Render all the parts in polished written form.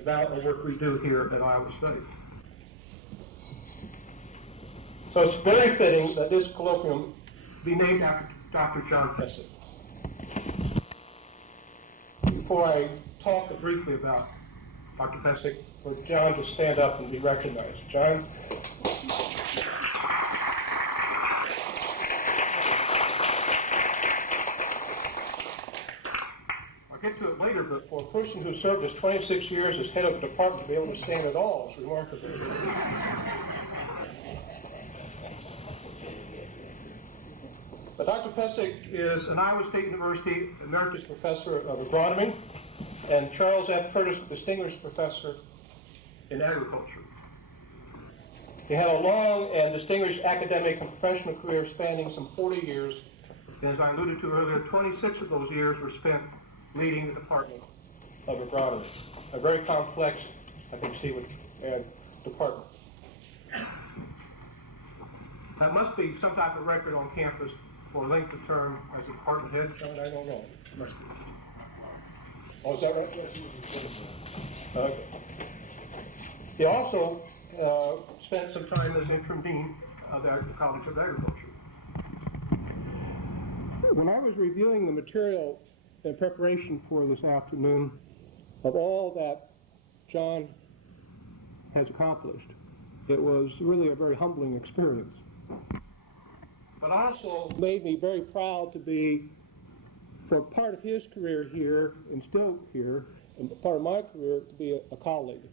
about the work we do here at Iowa State. So it's very fitting that this colloquium be named after Dr. John Pesek. Before I talk briefly about Dr. Pesek, for John to stand up and be recognized. John? I'll get to it later, but for a person who served as 26 years as head of a department to be able to stand at all is remarkable. But Dr. Pesek is an Iowa State University Emeritus Professor of Agronomy and Charles F. Curtis Distinguished Professor in Agriculture. He had a long and distinguished academic and professional career spanning some 40 years, and as I alluded to earlier, 26 of those years were spent leading the Department of Agronomy, a very complex, I think Steve would add, department. That must be some type of record on campus for a length of term as a department head, John, I don't know. Must be. Oh, is that right? Okay. He also spent some time as interim dean of the College of Agriculture. When I was reviewing the material in preparation for this afternoon, of all that John has accomplished, it was really a very humbling experience. But also made me very proud to be, for part of his career here, and still here, and part of my career, to be a colleague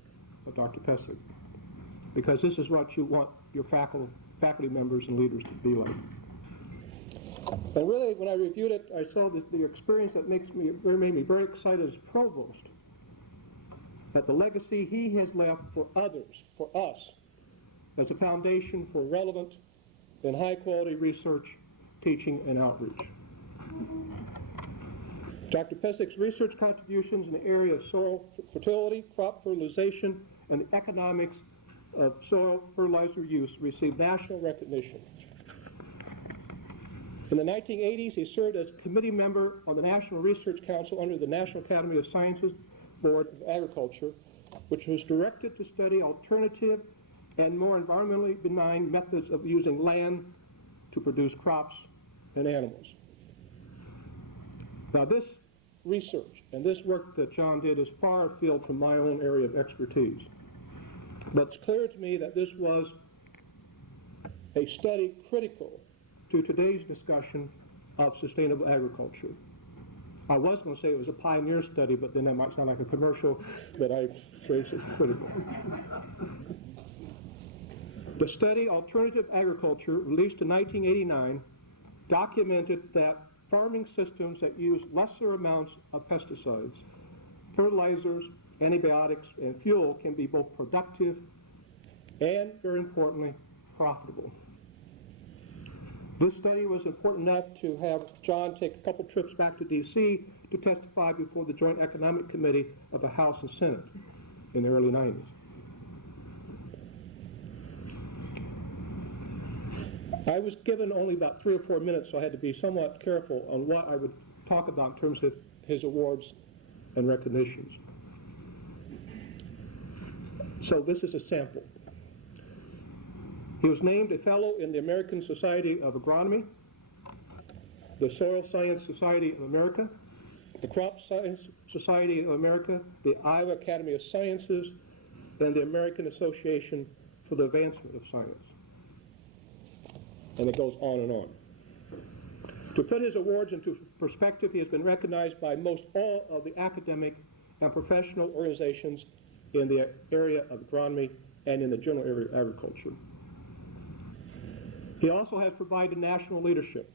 of Dr. Pesek. Because this is what you want your faculty members and leaders to be like. And really, when I reviewed it, I saw that the experience that made me very excited as provost, that the legacy he has left for others, for us, as a foundation for relevant and high-quality research, teaching, and outreach. Dr. Pesek's research contributions in the area of soil fertility, crop fertilization, and the economics of soil fertilizer use received national recognition. In the 1980s, he served as committee member on the National Research Council under the National Academy of Sciences Board of Agriculture, which was directed to study alternative and more environmentally benign methods of using land to produce crops and animals. Now, this research and this work that John did is far afield from my own area of expertise. But it's clear to me that this was a study critical to today's discussion of sustainable agriculture. I was going to say it was a pioneer study, but then that might sound like a commercial, but I phrase it critical. The study Alternative Agriculture, released in 1989, documented that farming systems that use lesser amounts of pesticides, fertilizers, antibiotics, and fuel can be both productive and, very importantly, profitable. This study was important enough to have John take a couple trips back to D.C. to testify before the Joint Economic Committee of the House and Senate in the early 90s. I was given only about 3 or 4 minutes, so I had to be somewhat careful on what I would talk about in terms of his awards and recognitions. So this is a sample. He was named a fellow in the American Society of Agronomy, the Soil Science Society of America, the Crop Science Society of America, the Iowa Academy of Sciences, and the American Association for the Advancement of Science. And it goes on and on. To put his awards into perspective, he has been recognized by most all of the academic and professional organizations in the area of agronomy and in the general area of agriculture. He also has provided national leadership.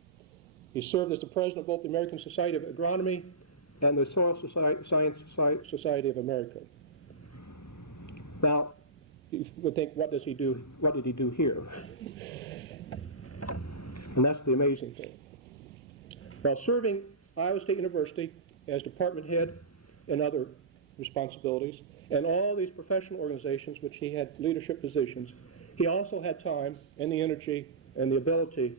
He served as the president of both the American Society of Agronomy and the Soil Science Society of America. Now, you would think, what does he do? What did he do here? And that's the amazing thing. While serving Iowa State University as department head and other responsibilities, and all these professional organizations which he had leadership positions, he also had time and the energy and the ability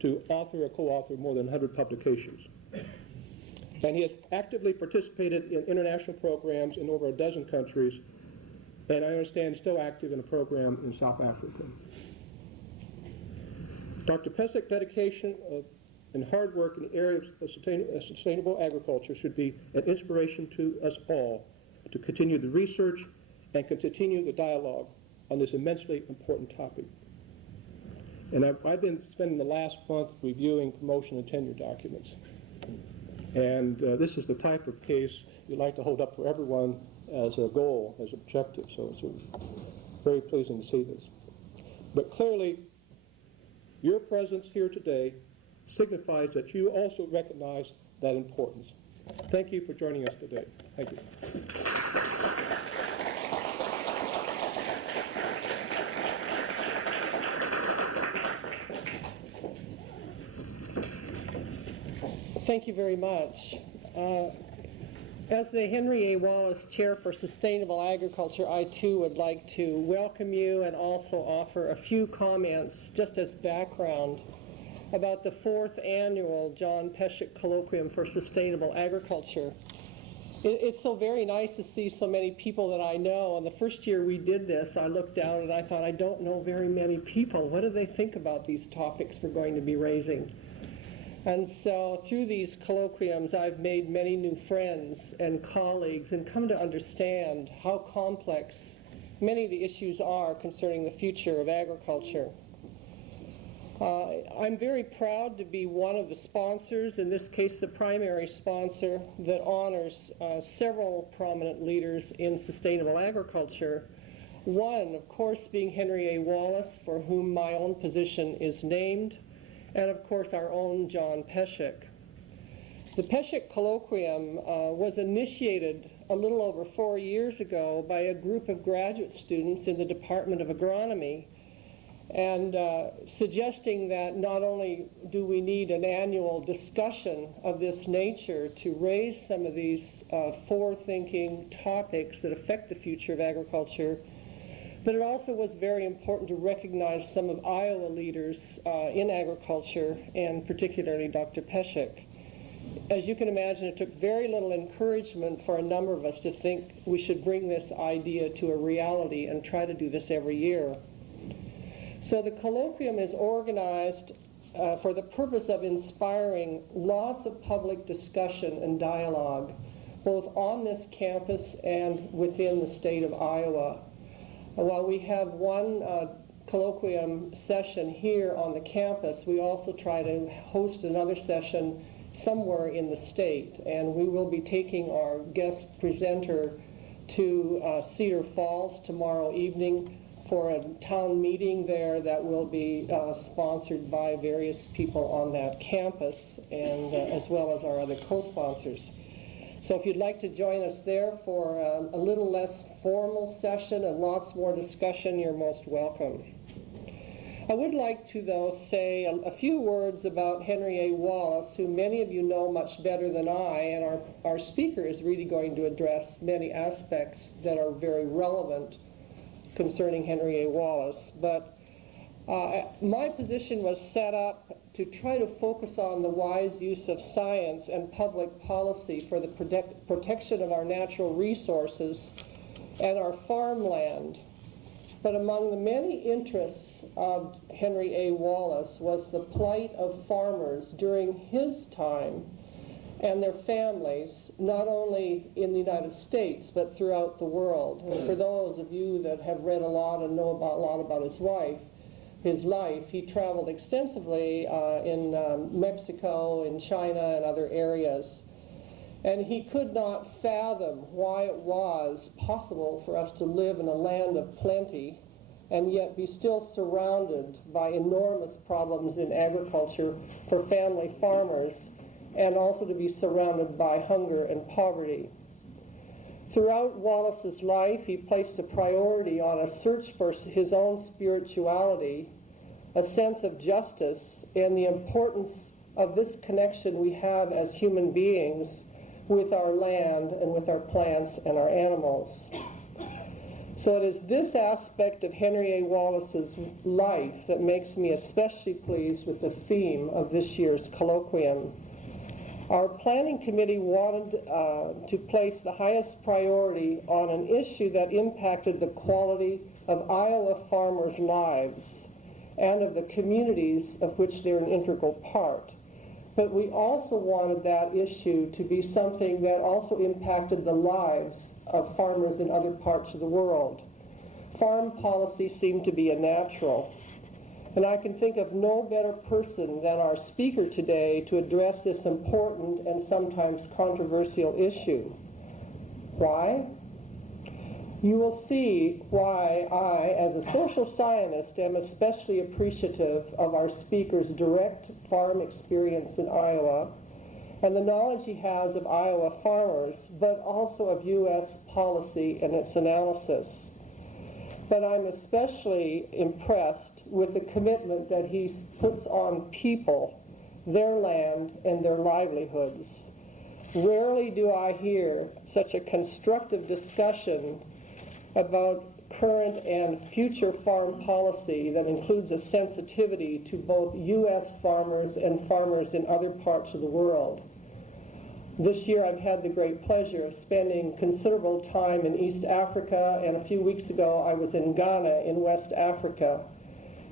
to author or co-author more than 100 publications. And he has actively participated in international programs in over a dozen countries, and I understand still active in a program in South Africa. Dr. Peszek's dedication and hard work in the area of sustainable agriculture should be an inspiration to us all to continue the research and continue the dialogue on this immensely important topic. And I've been spending the last month reviewing promotion and tenure documents. And this is the type of case you'd like to hold up for everyone as a goal, as an objective. So it's very pleasing to see this. But clearly, your presence here today signifies that you also recognize that importance. Thank you for joining us today. Thank you. Thank you very much. As the Henry A. Wallace Chair for Sustainable Agriculture, I too would like to welcome you and also offer a few comments just as background about the 4th annual John Peszek Colloquium for Sustainable Agriculture. It's so very nice to see so many people that I know. And the first year we did this, I looked down and I thought, I don't know very many people. What do they think about these topics we're going to be raising? And so through these colloquiums, I've made many new friends and colleagues and come to understand how complex many of the issues are concerning the future of agriculture. I'm very proud to be one of the sponsors, in this case the primary sponsor, that honors several prominent leaders in sustainable agriculture. One, of course, being Henry A. Wallace, for whom my own position is named, and of course our own John Peszek. The Peszek Colloquium was initiated a little over 4 years ago by a group of graduate students in the Department of Agronomy, and suggesting that not only do we need an annual discussion of this nature to raise some of these forward-thinking topics that affect the future of agriculture, but it also was very important to recognize some of Iowa leaders in agriculture, and particularly Dr. Peszek. As you can imagine, it took very little encouragement for a number of us to think we should bring this idea to a reality and try to do this every year. So the colloquium is organized for the purpose of inspiring lots of public discussion and dialogue, both on this campus and within the state of Iowa. While we have one colloquium session here on the campus, we also try to host another session somewhere in the state, and we will be taking our guest presenter to Cedar Falls tomorrow evening for a town meeting there that will be sponsored by various people on that campus, and as well as our other co-sponsors. So if you'd like to join us there for a little less formal session and lots more discussion, you're most welcome. I would like to, though, say a few words about Henry A. Wallace, who many of you know much better than I, and our speaker is really going to address many aspects that are very relevant concerning Henry A. Wallace. But my position was set up to try to focus on the wise use of science and public policy for the protection of our natural resources and our farmland. But among the many interests of Henry A. Wallace was the plight of farmers during his time and their families, not only in the United States, but throughout the world. And for those of you that have read a lot and know a lot about his life, he traveled extensively in Mexico, in China, and other areas. And he could not fathom why it was possible for us to live in a land of plenty and yet be still surrounded by enormous problems in agriculture for family farmers, and also to be surrounded by hunger and poverty. Throughout Wallace's life, he placed a priority on a search for his own spirituality, a sense of justice, and the importance of this connection we have as human beings with our land and with our plants and our animals. So it is this aspect of Henry A. Wallace's life that makes me especially pleased with the theme of this year's colloquium. Our planning committee wanted to place the highest priority on an issue that impacted the quality of Iowa farmers' lives and of the communities of which they're an integral part. But we also wanted that issue to be something that also impacted the lives of farmers in other parts of the world. Farm policy seemed to be a natural. And I can think of no better person than our speaker today to address this important and sometimes controversial issue. Why? You will see why I, as a social scientist, am especially appreciative of our speaker's direct farm experience in Iowa and the knowledge he has of Iowa farmers, but also of U.S. policy and its analysis. But I'm especially impressed with the commitment that he puts on people, their land, and their livelihoods. Rarely do I hear such a constructive discussion about current and future farm policy that includes a sensitivity to both U.S. farmers and farmers in other parts of the world. This year I've had the great pleasure of spending considerable time in East Africa, and a few weeks ago I was in Ghana in West Africa.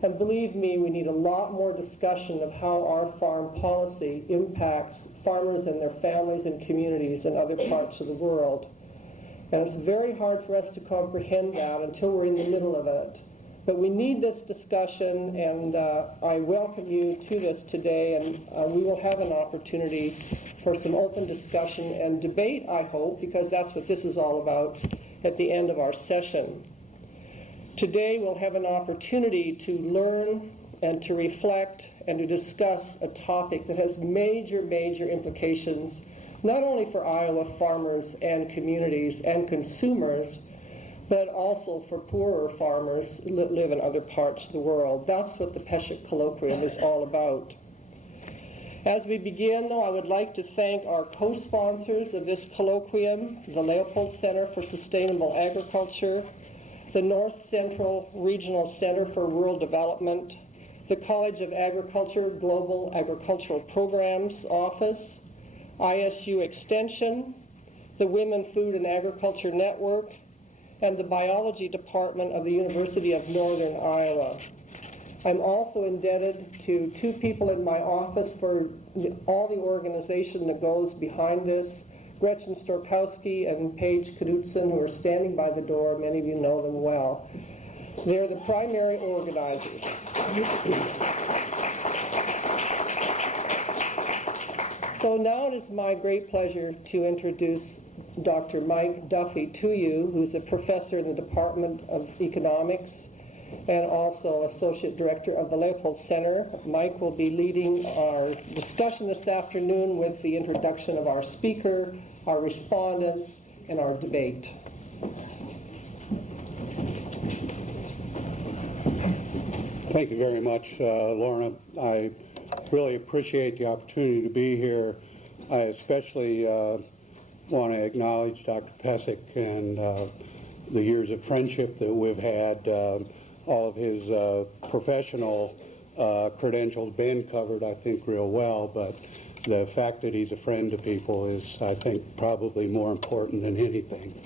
And believe me, we need a lot more discussion of how our farm policy impacts farmers and their families and communities in other parts of the world. And it's very hard for us to comprehend that until we're in the middle of it. But we need this discussion, and I welcome you to this today, and we will have an opportunity for some open discussion and debate, I hope, because that's what this is all about at the end of our session. Today we'll have an opportunity to learn and to reflect and to discuss a topic that has major implications, not only for Iowa farmers and communities and consumers, but also for poorer farmers that live in other parts of the world. That's what the Peshek Colloquium is all about. As we begin, though, I would like to thank our co-sponsors of this colloquium, the Leopold Center for Sustainable Agriculture, the North Central Regional Center for Rural Development, the College of Agriculture Global Agricultural Programs Office, ISU Extension, the Women Food and Agriculture Network, and the Biology Department of the University of Northern Iowa. I'm also indebted to two people in my office for all the organization that goes behind this, Gretchen Storkowski and Paige Knudsen, who are standing by the door. Many of you know them well. They're the primary organizers. So now it is my great pleasure to introduce Dr. Mike Duffy to you, who's a professor in the Department of Economics and also Associate Director of the Leopold Center. Mike will be leading our discussion this afternoon with the introduction of our speaker, our respondents, and our debate. Thank you very much, Lorna. I really appreciate the opportunity to be here. I especially want to acknowledge Dr. Peshek and the years of friendship that we've had. All of his professional credentials been covered, I think, real well, but the fact that he's a friend to people is, I think, probably more important than anything.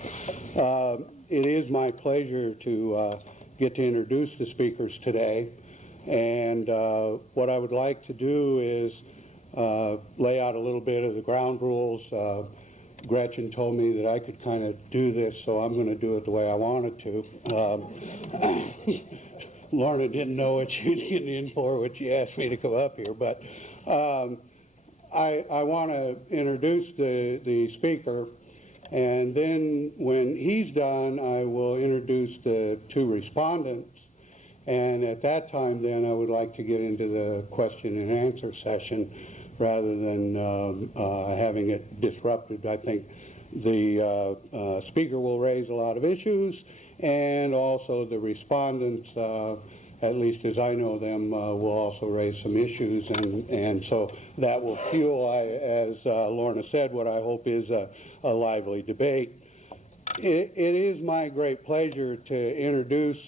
It is my pleasure to get to introduce the speakers today, and what I would like to do is lay out a little bit of the ground rules. Gretchen told me that I could kind of do this, so I'm going to do it the way I wanted to. Lorna didn't know what she was getting in for when she asked me to come up here, but I want to introduce the speaker, and then when he's done, I will introduce the two respondents, and at that time then I would like to get into the question and answer session rather than having it disrupted. I think the speaker will raise a lot of issues, and also the respondents, at least as I know them, will also raise some issues, and so that will fuel, as Lorna said, what I hope is a lively debate. It is my great pleasure to introduce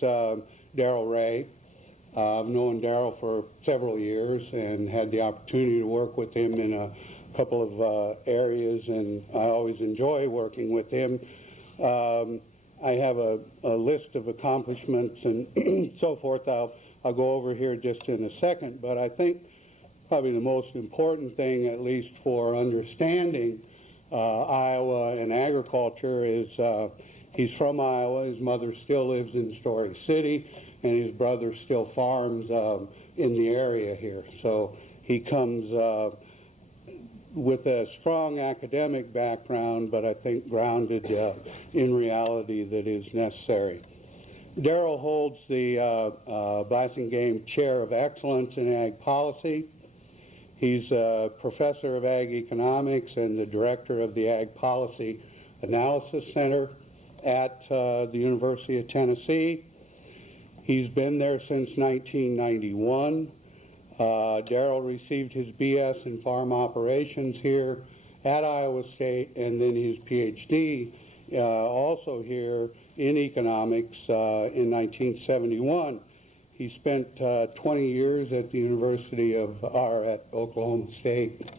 Darrell Ray. I've known Darrell for several years and had the opportunity to work with him in a couple of areas, and I always enjoy working with him. I have a list of accomplishments and so forth. I'll go over here just in a second, but I think probably the most important thing, at least for understanding Iowa and agriculture, is he's from Iowa. His mother still lives in Story City, and his brother still farms in the area here. So he comes with a strong academic background, but I think grounded in reality that is necessary. Darrell holds the Blassingame Chair of Excellence in Ag Policy. He's a professor of ag economics and the director of the Ag Policy Analysis Center at the University of Tennessee. He's been there since 1991. Darrell received his BS in farm operations here at Iowa State, and then his PhD also here in economics in 1971. He spent 20 years at the University of, or at Oklahoma State.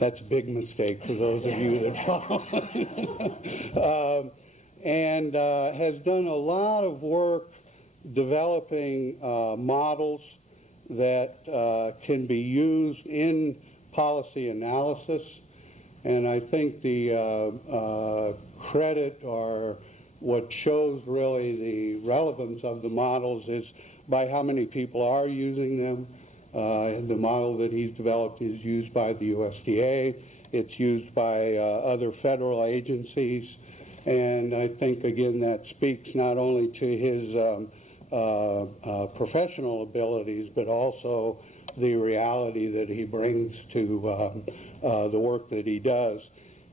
That's a big mistake for those of you that follow. And has done a lot of work developing models that can be used in policy analysis. And I think the credit, or what shows really the relevance of the models, is by how many people are using them. The model that he's developed is used by the USDA. It's used by other federal agencies. And I think, again, that speaks not only to his professional abilities, but also the reality that he brings to the work that he does.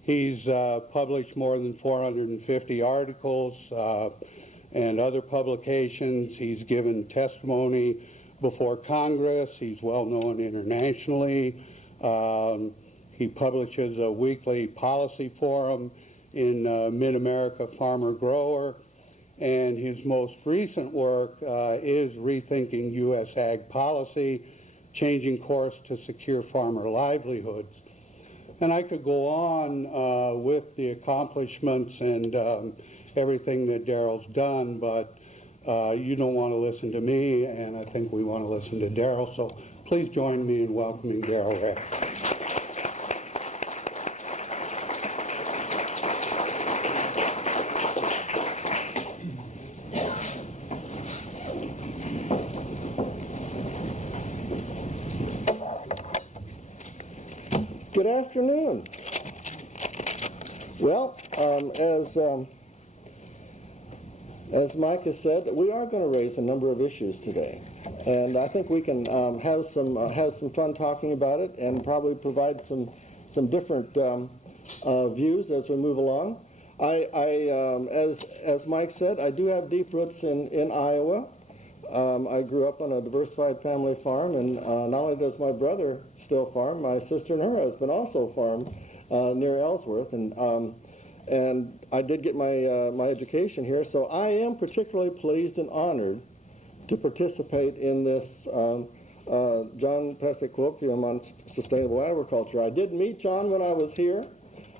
He's published more than 450 articles and other publications. He's given testimony before Congress. He's well known internationally. He publishes a weekly policy forum in Mid-America Farmer Grower. And his most recent work is Rethinking U.S. Ag Policy, Changing Course to Secure Farmer Livelihoods. And I could go on with the accomplishments and everything that Darrell's done, but you don't want to listen to me, and I think we want to listen to Darrell. So please join me in welcoming Darrell Rex. Good afternoon. Well, as Mike has said, we are going to raise a number of issues today, and I think we can have some fun talking about it, and probably provide some different views as we move along. As Mike said, I do have deep roots in Iowa. I grew up on a diversified family farm, and not only does my brother still farm, my sister and her husband also farm near Ellsworth, and I did get my education here, so I am particularly pleased and honored to participate in this John Pesek Colloquium on Sustainable Agriculture. I did meet John when I was here.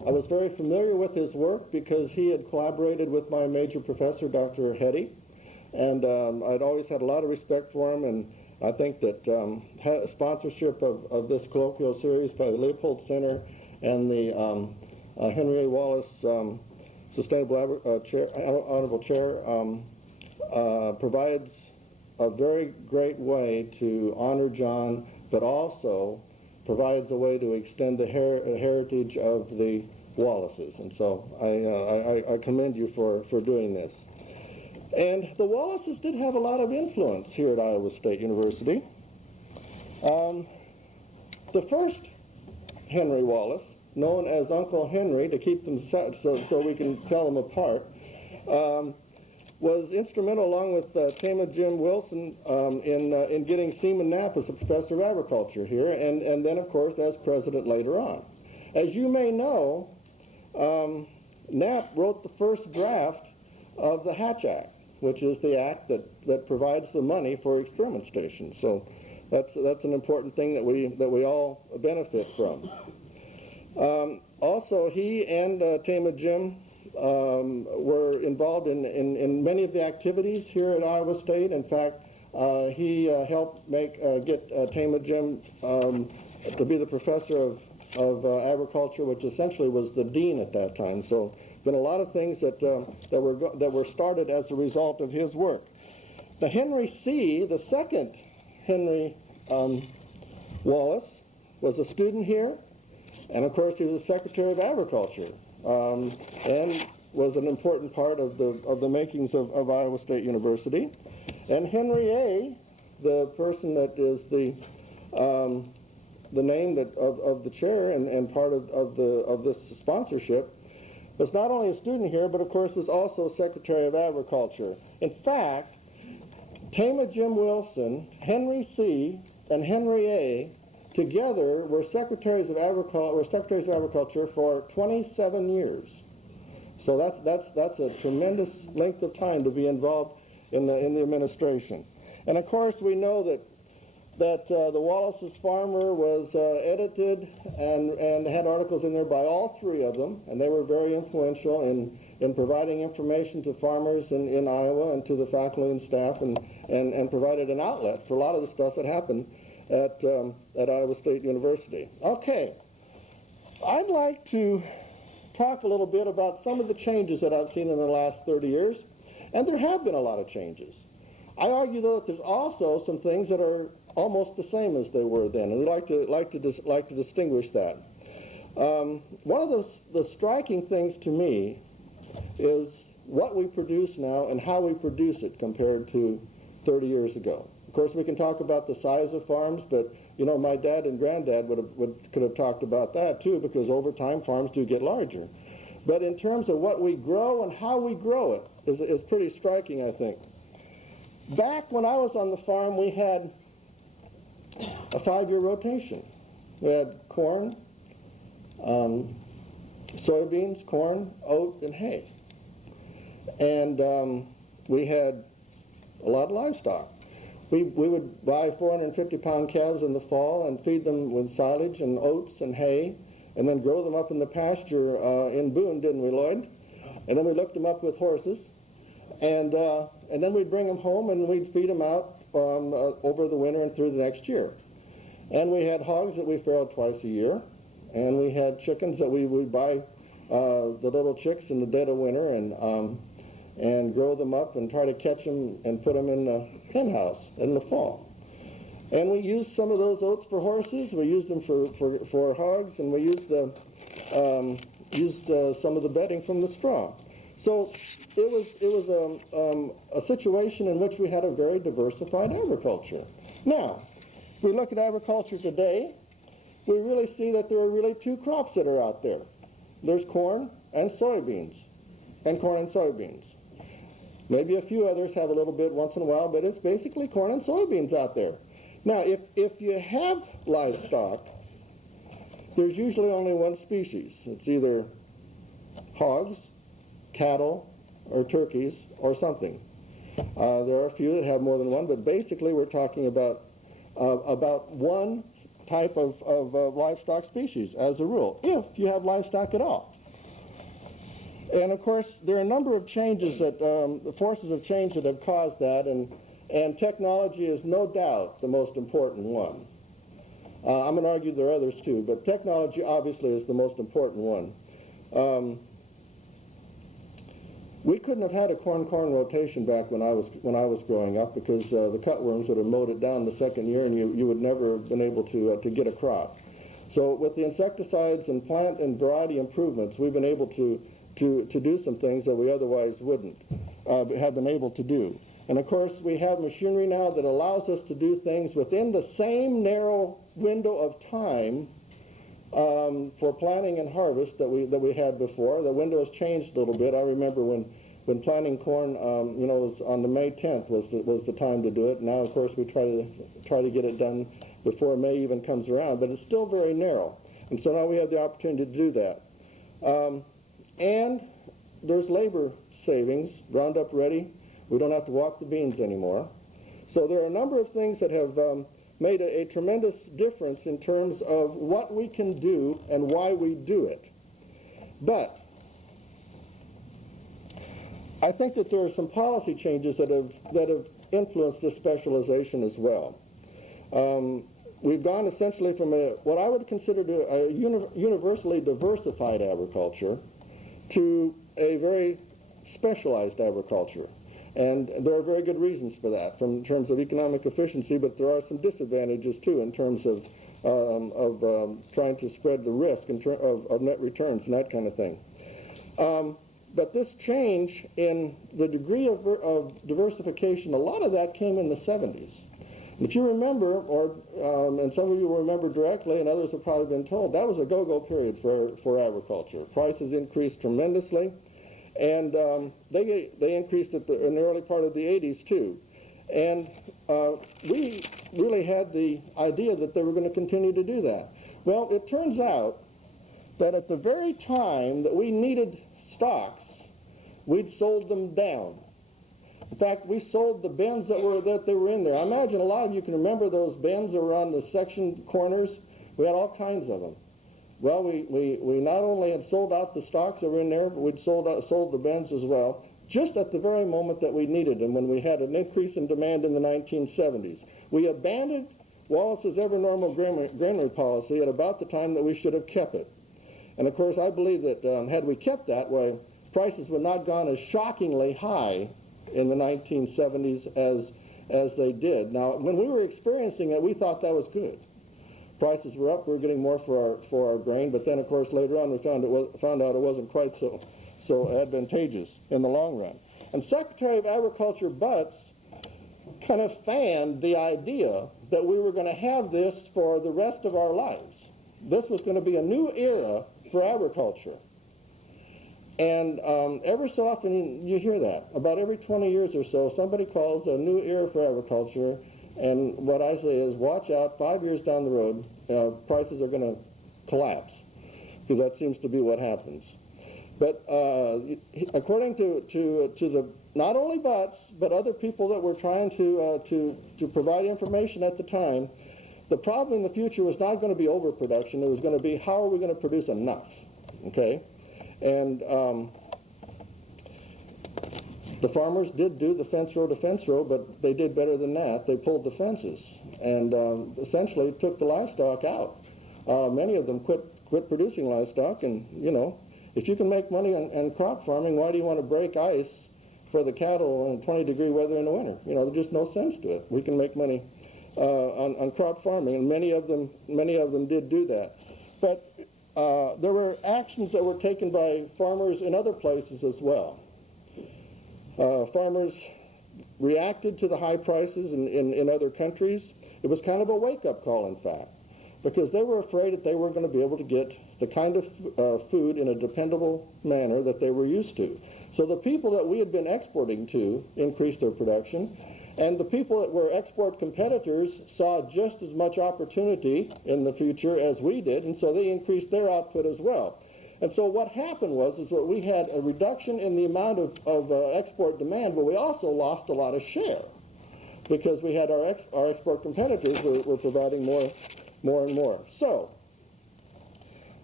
I was very familiar with his work because he had collaborated with my major professor, Dr. Hetty. And I'd always had a lot of respect for him, and I think that sponsorship of this colloquial series by the Leopold Center and the Henry A. Wallace Sustainable Honorable Chair provides a very great way to honor John, but also provides a way to extend the heritage of the Wallaces. And so I commend you for doing this. And the Wallaces did have a lot of influence here at Iowa State University. The first Henry Wallace, known as Uncle Henry, to keep them so we can tell them apart, was instrumental, along with Tama Jim Wilson, in getting Seaman Knapp as a professor of agriculture here, and then, of course, as president later on. As you may know, Knapp wrote the first draft of the Hatch Act, which is the act that provides the money for experiment stations. So That's an important thing that we all benefit from. Also, he and Tama Jim were involved in many of the activities here at Iowa State. In fact, he helped get Tama Jim to be the professor of agriculture, which essentially was the dean at that time. So, been a lot of things that were started as a result of his work. The Henry C., the second Henry Wallace, was a student here, and of course he was the Secretary of Agriculture, and was an important part of the makings of Iowa State University. And Henry A., the person that is the name of the chair and part of this sponsorship, was not only a student here, but of course was also Secretary of Agriculture. In fact, Tama Jim Wilson, Henry C., and Henry A. together were Secretaries of Agriculture for 27 years. So that's a tremendous length of time to be involved in the administration. And of course, we know that the Wallace's Farmer was edited and had articles in there by all three of them, and they were very influential in providing information to farmers in Iowa and to the faculty and staff, and provided an outlet for a lot of the stuff that happened at Iowa State University. Okay, I'd like to talk a little bit about some of the changes that I've seen in the last 30 years, and there have been a lot of changes. I argue, though, that there's also some things that are almost the same as they were then, and we like to distinguish that. One of the striking things to me is what we produce now and how we produce it compared to 30 years ago. Of course, we can talk about the size of farms, but you know, my dad and granddad could have talked about that too, because over time farms do get larger. But in terms of what we grow and how we grow it is pretty striking, I think. Back when I was on the farm, we had a 5-year rotation. We had corn, soybeans, corn, oat, and hay. And we had a lot of livestock. We would buy 450-pound calves in the fall and feed them with silage and oats and hay, and then grow them up in the pasture in Boone, didn't we, Lloyd? And then we looked them up with horses, and then we'd bring them home and we'd feed them out over the winter and through the next year. And we had hogs that we farrowed twice a year, and we had chickens that we would buy the little chicks in the dead of winter and grow them up and try to catch them and put them in the hen house in the fall. And we used some of those oats for horses, we used them for hogs, and we used some of the bedding from the straw. So it was a situation in which we had a very diversified agriculture. Now, if we look at agriculture today, we really see that there are really two crops that are out there. There's corn and soybeans, and corn and soybeans. Maybe a few others have a little bit once in a while, but it's basically corn and soybeans out there. Now, if you have livestock, there's usually only one species. It's either hogs, cattle, or turkeys, or something. There are a few that have more than one, but basically we're talking about one type of livestock species as a rule, if you have livestock at all. And of course, there are a number of changes that, the forces of change that have caused that, and technology is no doubt the most important one. I'm going to argue there are others too, but technology obviously is the most important one. We couldn't have had a corn-corn rotation back when I was growing up, because the cutworms would have mowed it down the second year, and you would never have been able to get a crop. So with the insecticides and plant and variety improvements, we've been able to do some things that we otherwise wouldn't have been able to do. And of course, we have machinery now that allows us to do things within the same narrow window of time for planting and harvest that we had before. The window has changed a little bit. I remember when planting corn, was on the May 10th was the time to do it. Now, of course, we try to get it done before May even comes around, but it's still very narrow. And so now we have the opportunity to do that. And there's labor savings, Roundup Ready. We don't have to walk the beans anymore. So there are a number of things that have made a tremendous difference in terms of what we can do and why we do it. But I think that there are some policy changes that have influenced this specialization as well. We've gone essentially from what I would consider a universally diversified agriculture to a very specialized agriculture. And there are very good reasons for that, in terms of economic efficiency, but there are some disadvantages too in terms of trying to spread the risk of net returns and that kind of thing. But this change in the degree of diversification, a lot of that came in the 70s. If you remember, and some of you will remember directly, and others have probably been told, that was a go-go period for agriculture. Prices increased tremendously, and they increased in the early part of the 80s too. And we really had the idea that they were going to continue to do that. Well, it turns out that at the very time that we needed stocks, we'd sold them down. In fact, we sold the bins that they were in there. I imagine a lot of you can remember those bins that were on the section corners. We had all kinds of them. Well, we not only had sold out the stocks that were in there, but we'd sold the bins as well, just at the very moment that we needed them, when we had an increase in demand in the 1970s. We abandoned Wallace's ever normal granary policy at about the time that we should have kept it. And of course, I believe that had we kept that way, prices would not have gone as shockingly high in the 1970s as they did. Now, when we were experiencing it, we thought that was good. Prices were up, we were getting more for our grain, but then, of course, later on we found out it wasn't quite so advantageous in the long run. And Secretary of Agriculture Butts kind of fanned the idea that we were going to have this for the rest of our lives. This was going to be a new era for agriculture. And ever so often you hear that. About every 20 years or so, somebody calls a new era for agriculture, and what I say is, watch out, 5 years down the road, prices are going to collapse, because that seems to be what happens. But according to the not only Butts, but other people that were trying to provide information at the time, the problem in the future was not going to be overproduction. It was going to be, how are we going to produce enough? Okay? And the farmers did do the fence row to fence row, but they did better than that. They pulled the fences and essentially took the livestock out. Many of them quit producing livestock, and you know, if you can make money on crop farming, why do you want to break ice for the cattle in 20-degree weather in the winter? You know, there's just no sense to it. We can make money on crop farming, and many of them did do that. But there were actions that were taken by farmers in other places as well. Farmers reacted to the high prices in other countries. It was kind of a wake-up call, in fact, because they were afraid that they weren't going to be able to get the kind of food in a dependable manner that they were used to. So the people that we had been exporting to increased their production, and the people that were export competitors saw just as much opportunity in the future as we did, and so they increased their output as well. And so what happened was that we had a reduction in the amount of export demand, but we also lost a lot of share, because we had our export competitors were providing more and more. So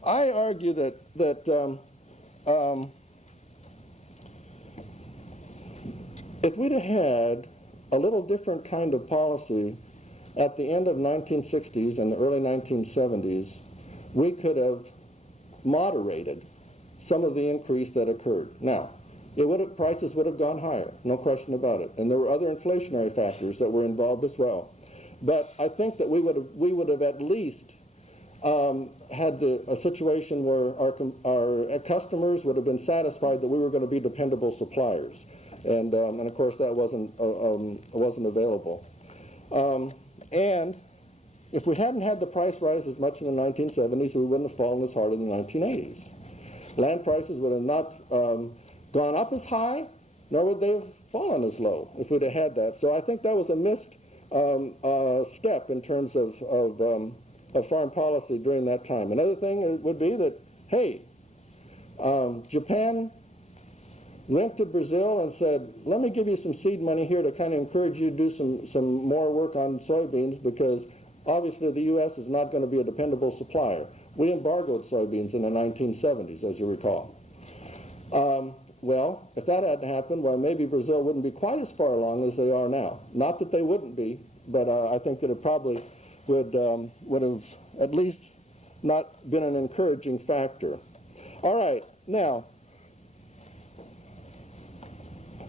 I argue that if we'd have had a little different kind of policy at the end of 1960s and the early 1970s, we could have moderated some of the increase that occurred. Now, prices would have gone higher, no question about it, and there were other inflationary factors that were involved as well. But I think that we would have at least had a situation where our customers would have been satisfied that we were going to be dependable suppliers. And of course that wasn't available. And if we hadn't had the price rise as much in the 1970s, we wouldn't have fallen as hard in the 1980s. Land prices would have not gone up as high, nor would they have fallen as low if we'd have had that. So I think that was a missed step in terms of foreign policy during that time. Another thing would be that, hey, Japan went to Brazil and said, let me give you some seed money here to kind of encourage you to do some more work on soybeans, because obviously the U.S. is not going to be a dependable supplier. We embargoed soybeans in the 1970s, as you recall. Well, if that hadn't happened, well, maybe Brazil wouldn't be quite as far along as they are now. Not that they wouldn't be, but I think that it probably would have at least not been an encouraging factor. All right, now,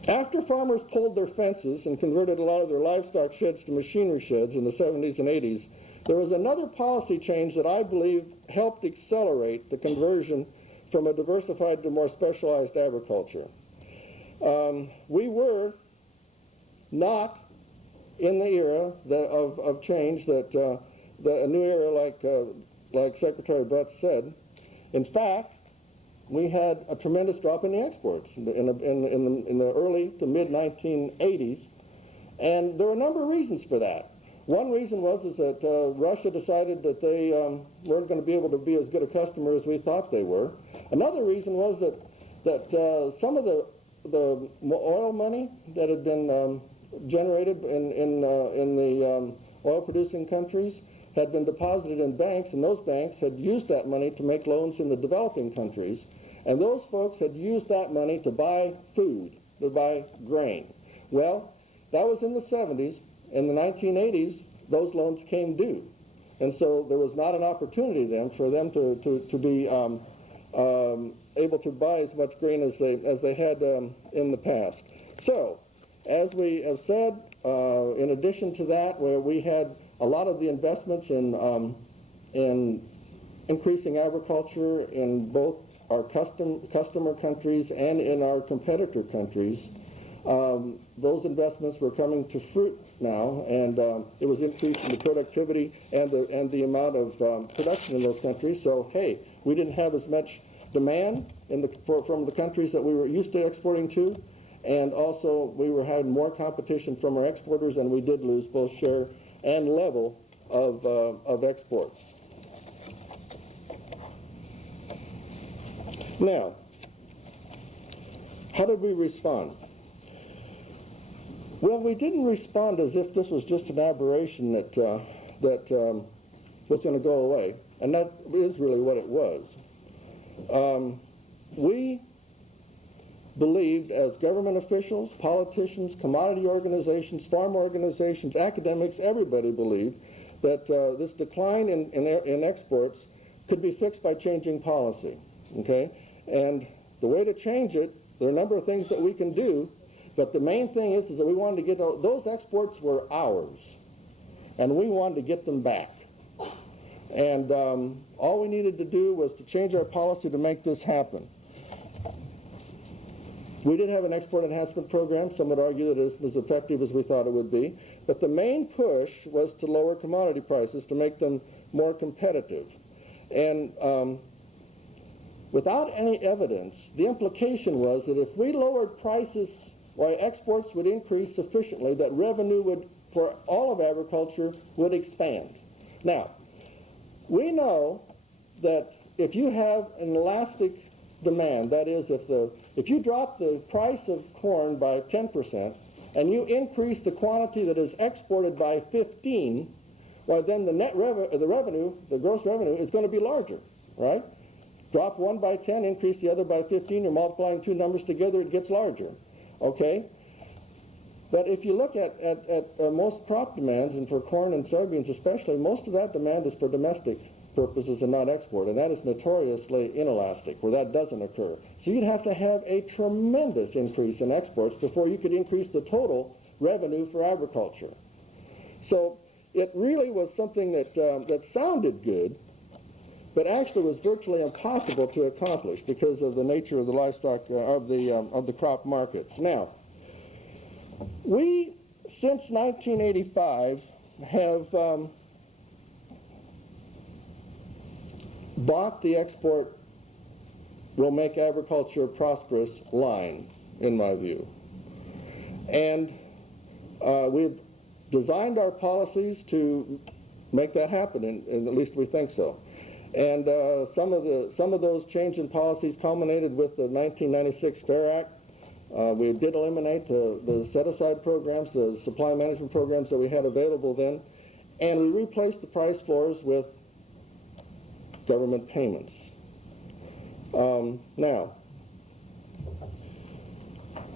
after farmers pulled their fences and converted a lot of their livestock sheds to machinery sheds in the 70s and 80s, there was another policy change that I believe helped accelerate the conversion from a diversified to more specialized agriculture. We were not in the era of change that a new era like Secretary Butts said. In fact, we had a tremendous drop in the exports in the early to mid 1980s, and there were a number of reasons for that. One reason was that Russia decided that they weren't going to be able to be as good a customer as we thought they were. Another reason was that some of the oil money that had been generated in the oil-producing countries had been deposited in banks, and those banks had used that money to make loans in the developing countries, and those folks had used that money to buy food, to buy grain. Well, that was in the 70s. In the 1980s, those loans came due, and so there was not an opportunity then for them to be able to buy as much grain as they had in the past. So, as we have said, in addition to that, where we had a lot of the investments in increasing agriculture in both our customer countries and in our competitor countries, those investments were coming to fruit now, and it was increasing the productivity and the amount of production in those countries. So, hey, we didn't have as much demand from the countries that we were used to exporting to, and also we were having more competition from our exporters, and we did lose both share and level of exports. Now, how did we respond? Well, we didn't respond as if this was just an aberration that was going to go away, and that is really what it was. We believed, as government officials, politicians, commodity organizations, farm organizations, academics, everybody believed that this decline in exports could be fixed by changing policy, okay? And the way to change it, there are a number of things that we can do, but the main thing is that we wanted to get those exports were ours, and we wanted to get them back. And all we needed to do was to change our policy to make this happen. We did have an export enhancement program. Some would argue that it was as effective as we thought it would be. But the main push was to lower commodity prices to make them more competitive. And without any evidence, the implication was that if we lowered prices, why exports would increase sufficiently that revenue would, for all of agriculture, would expand. Now, we know that if you have an elastic demand, that is, if you drop the price of corn by 10% and you increase the quantity that is exported by 15, well, then the gross revenue is going to be larger, right? Drop one by 10, increase the other by 15, you're multiplying two numbers together, it gets larger, okay? But if you look at most crop demands, and for corn and soybeans especially, most of that demand is for domestic purposes and not export, and that is notoriously inelastic, where that doesn't occur. So you'd have to have a tremendous increase in exports before you could increase the total revenue for agriculture. So it really was something that sounded good, but actually was virtually impossible to accomplish because of the nature of the livestock, of the crop markets. Now, we, since 1985, have bought the export will make agriculture prosperous line, in my view. And we've designed our policies to make that happen, and at least we think so. And some of those change in policies culminated with the 1996 FAIR Act. We did eliminate the set-aside programs, the supply management programs that we had available then, and we replaced the price floors with government payments. Now,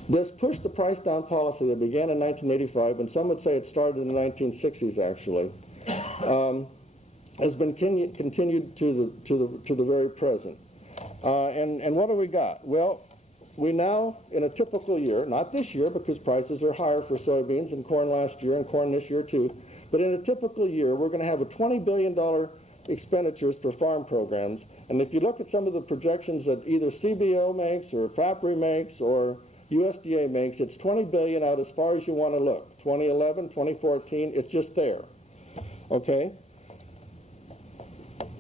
this push the price down policy that began in 1985, and some would say it started in the 1960s actually, has been continued to the very present. And what do we got? Well, we now, in a typical year, not this year because prices are higher for soybeans and corn last year and corn this year too, but in a typical year, we're going to have a $20 billion expenditures for farm programs. And if you look at some of the projections that either CBO makes or FAPRI makes or USDA makes, it's 20 billion out as far as you want to look. 2011, 2014, it's just there. Okay?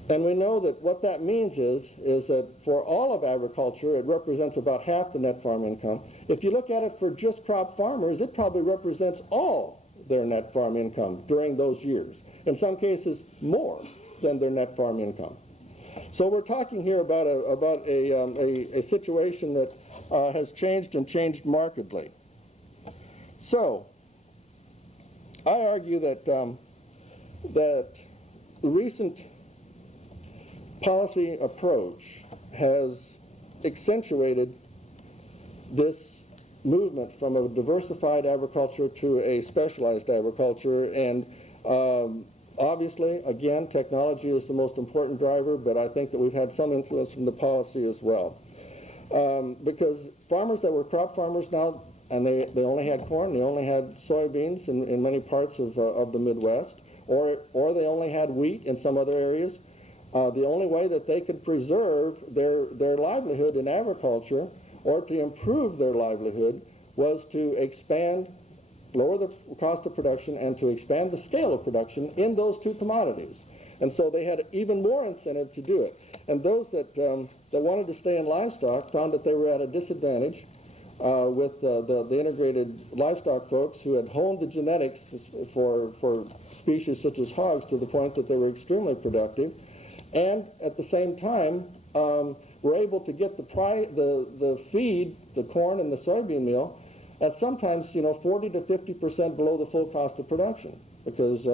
And we know that what that means is that for all of agriculture, it represents about half the net farm income. If you look at it for just crop farmers, it probably represents all their net farm income during those years. In some cases, more than their net farm income. So we're talking here about a situation that has changed and changed markedly. So I argue that that the recent policy approach has accentuated this movement from a diversified agriculture to a specialized agriculture, and obviously, again, technology is the most important driver, but I think that we've had some influence from the policy as well. Because farmers that were crop farmers now, and they only had corn, they only had soybeans in many parts of the Midwest, or they only had wheat in some other areas. The only way that they could preserve their livelihood in agriculture or to improve their livelihood was to lower the cost of production and to expand the scale of production in those two commodities. And so they had even more incentive to do it. And those that wanted to stay in livestock found that they were at a disadvantage with the integrated livestock folks who had honed the genetics for species such as hogs to the point that they were extremely productive, and at the same time were able to get the feed, the corn and the soybean meal, at sometimes 40 to 50% below the full cost of production, because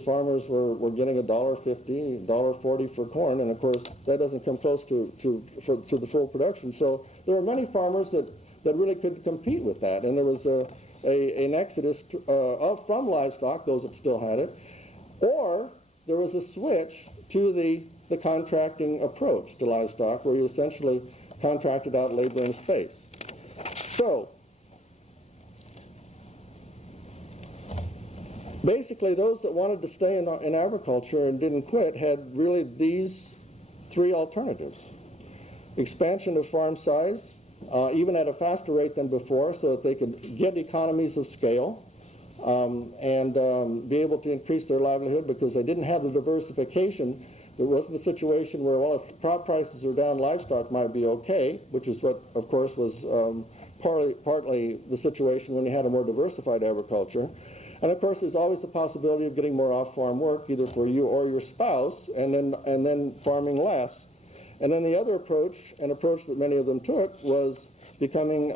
farmers were getting $1.50, $1.40 for corn, and of course that doesn't come close to the full production. So there were many farmers that really could compete with that, and there was an exodus from livestock, those that still had it, or there was a switch to the contracting approach to livestock, where you essentially contracted out labor and space. So basically, those that wanted to stay in agriculture and didn't quit had really these three alternatives. Expansion of farm size, even at a faster rate than before, so that they could get economies of scale and be able to increase their livelihood, because they didn't have the diversification. There wasn't a situation where, well, if crop prices are down, livestock might be okay, which is what, of course, was partly the situation when you had a more diversified agriculture. And of course, there's always the possibility of getting more off-farm work, either for you or your spouse, and then farming less. And then the other approach, an approach that many of them took, was becoming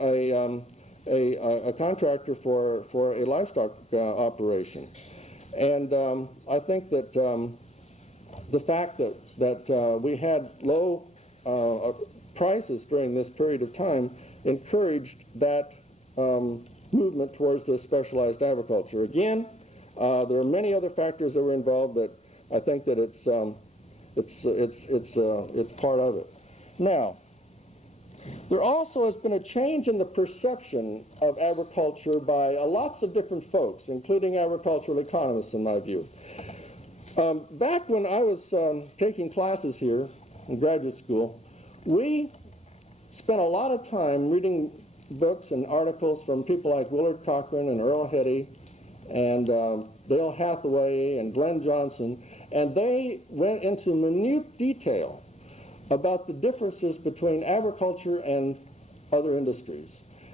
a contractor for a livestock operation. And I think that the fact that we had low prices during this period of time encouraged that movement towards the specialized agriculture. Again, there are many other factors that were involved, but I think that it's part of it. Now, there also has been a change in the perception of agriculture by lots of different folks, including agricultural economists, in my view. Back when I was taking classes here in graduate school, we spent a lot of time reading books and articles from people like Willard Cochran and Earl Heady and Dale Hathaway and Glenn Johnson, and they went into minute detail about the differences between agriculture and other industries.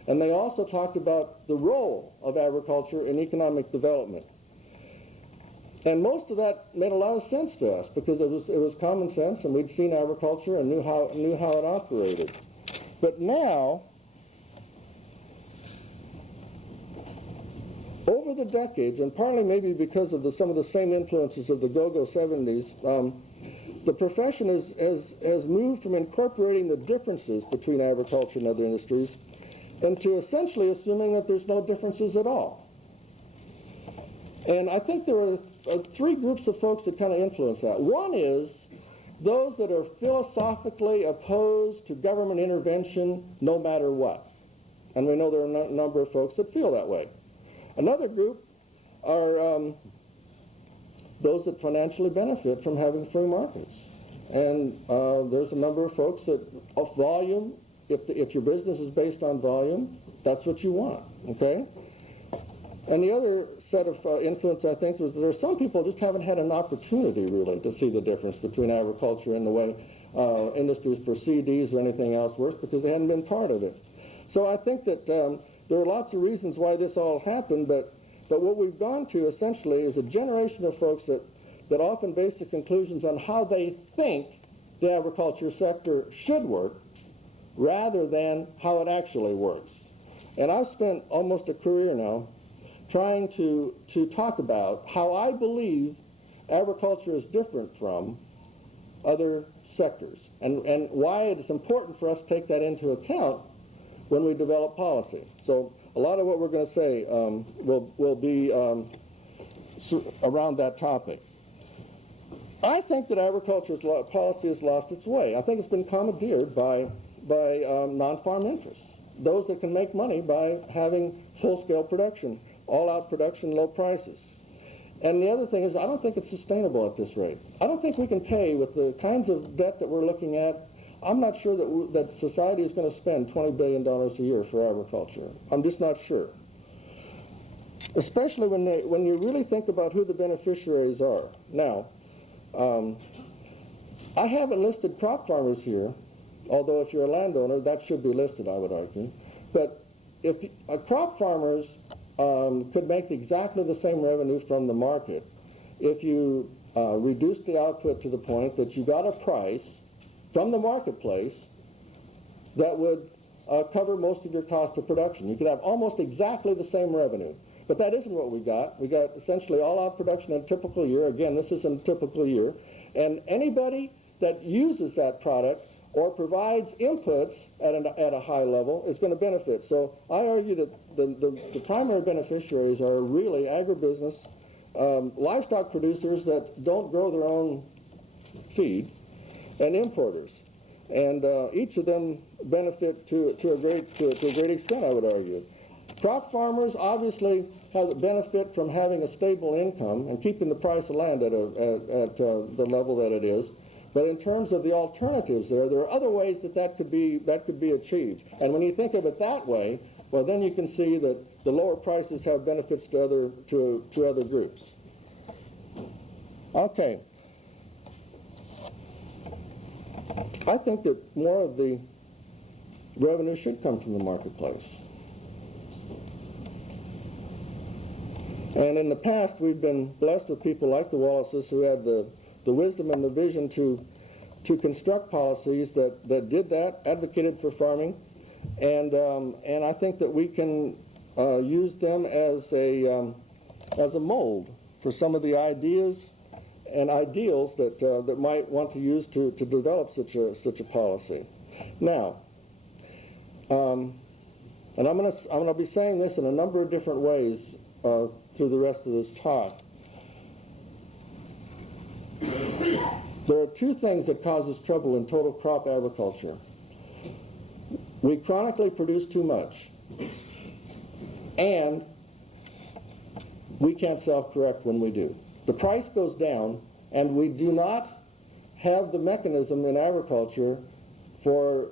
And they also talked about the role of agriculture in economic development. And most of that made a lot of sense to us, because it was common sense, and we'd seen agriculture and knew how it operated. But now, over the decades, and partly maybe because of some of the same influences of the go-go 70s, the profession has moved from incorporating the differences between agriculture and other industries into essentially assuming that there's no differences at all. And I think there are three groups of folks that kind of influence that. One is those that are philosophically opposed to government intervention no matter what. And we know there are a number of folks that feel that way. Another group are those that financially benefit from having free markets. And there's a number of folks that, of volume, if your business is based on volume, that's what you want, okay? And the other set of influence, I think, was that there are some people who just haven't had an opportunity, really, to see the difference between agriculture and the way industries for CDs or anything else works because they hadn't been part of it. So I think that there are lots of reasons why this all happened, but what we've gone to, essentially, is a generation of folks that often base their conclusions on how they think the agriculture sector should work rather than how it actually works. And I've spent almost a career now trying to talk about how I believe agriculture is different from other sectors and why it is important for us to take that into account when we develop policy. So a lot of what we're going to say will be around that topic. I think that agriculture's policy has lost its way. I think it's been commandeered by non-farm interests, those that can make money by having full-scale production, all-out production, low prices. And the other thing is, I don't think it's sustainable at this rate. I don't think we can pay with the kinds of debt that we're looking at. I'm not sure that society is going to spend $20 billion a year for agriculture. I'm just not sure. Especially when you really think about who the beneficiaries are. Now, I haven't listed crop farmers here, although if you're a landowner, that should be listed, I would argue. But if crop farmers could make exactly the same revenue from the market if you reduced the output to the point that you got a price from the marketplace that would cover most of your cost of production. You could have almost exactly the same revenue. But that isn't what we got. We got essentially all-out production in a typical year. Again, this isn't a typical year. And anybody that uses that product or provides inputs at a high level is going to benefit. So I argue that the primary beneficiaries are really agribusiness, livestock producers that don't grow their own feed, and importers. And each of them benefit to a great extent, I would argue. Crop farmers obviously have a benefit from having a stable income and keeping the price of land at the level that it is. But in terms of the alternatives there are other ways that could be achieved. And when you think of it that way, well, then you can see that the lower prices have benefits to other groups. Okay. I think that more of the revenue should come from the marketplace. And in the past, we've been blessed with people like the Wallaces who had the wisdom and the vision to construct policies that did that, advocated for farming, and I think that we can use them as a mold for some of the ideas and ideals that might want to use to develop such a policy. Now, and I'm going to be saying this in a number of different ways through the rest of this talk. There are two things that causes trouble in total crop agriculture. We chronically produce too much, and we can't self-correct when we do. The price goes down, and we do not have the mechanism in agriculture for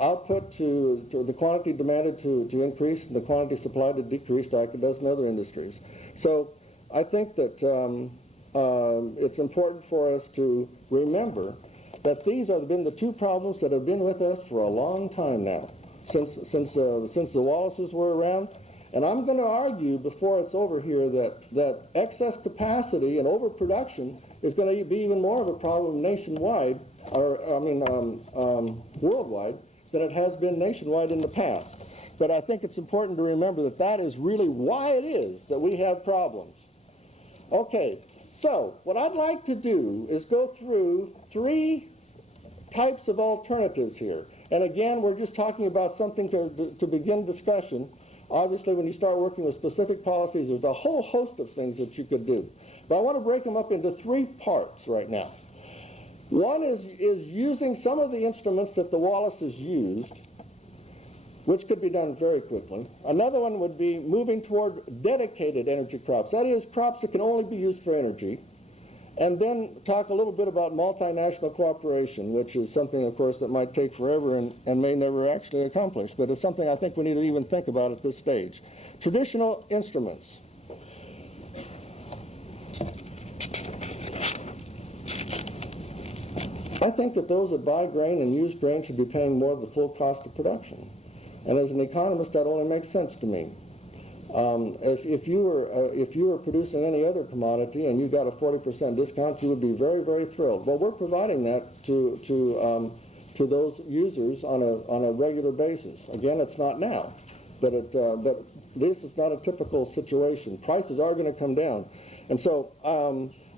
output to the quantity demanded to increase and the quantity supplied to decrease like it does in other industries. So I think that it's important for us to remember that these have been the two problems that have been with us for a long time now, since the Wallaces were around. And I'm going to argue before it's over here that excess capacity and overproduction is going to be even more of a problem nationwide, worldwide, than it has been nationwide in the past. But I think it's important to remember that that is really why it is that we have problems. Okay, so what I'd like to do is go through 3 types of alternatives here. And again, we're just talking about something to begin discussion. Obviously, when you start working with specific policies, there's a whole host of things that you could do. But I want to break them up into 3 parts right now. One is using some of the instruments that the Wallaces used, which could be done very quickly. Another one would be moving toward dedicated energy crops. That is, crops that can only be used for energy. And then talk a little bit about multinational cooperation, which is something, of course, that might take forever and may never actually accomplish. But it's something I think we need to even think about at this stage. Traditional instruments. I think that those that buy grain and use grain should be paying more of the full cost of production. And as an economist, that only makes sense to me. If you were producing any other commodity and you got a 40% discount, you would be very, very thrilled. Well, we're providing that to those users on a regular basis. Again, it's not now, but this is not a typical situation. Prices are going to come down, and so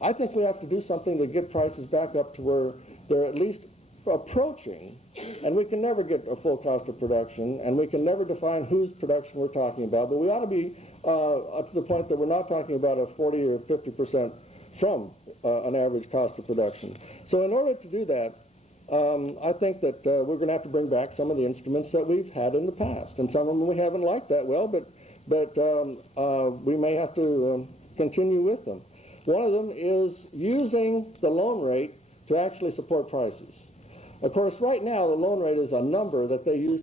I think we have to do something to get prices back up to where they're at least approaching, and we can never get a full cost of production, and we can never define whose production we're talking about, but we ought to be up to the point that we're not talking about a 40 or 50% from an average cost of production. So in order to do that, I think that we're going to have to bring back some of the instruments that we've had in the past, and some of them we haven't liked that well, but we may have to continue with them. One of them is using the loan rate to actually support prices. Of course, right now, the loan rate is a number that they use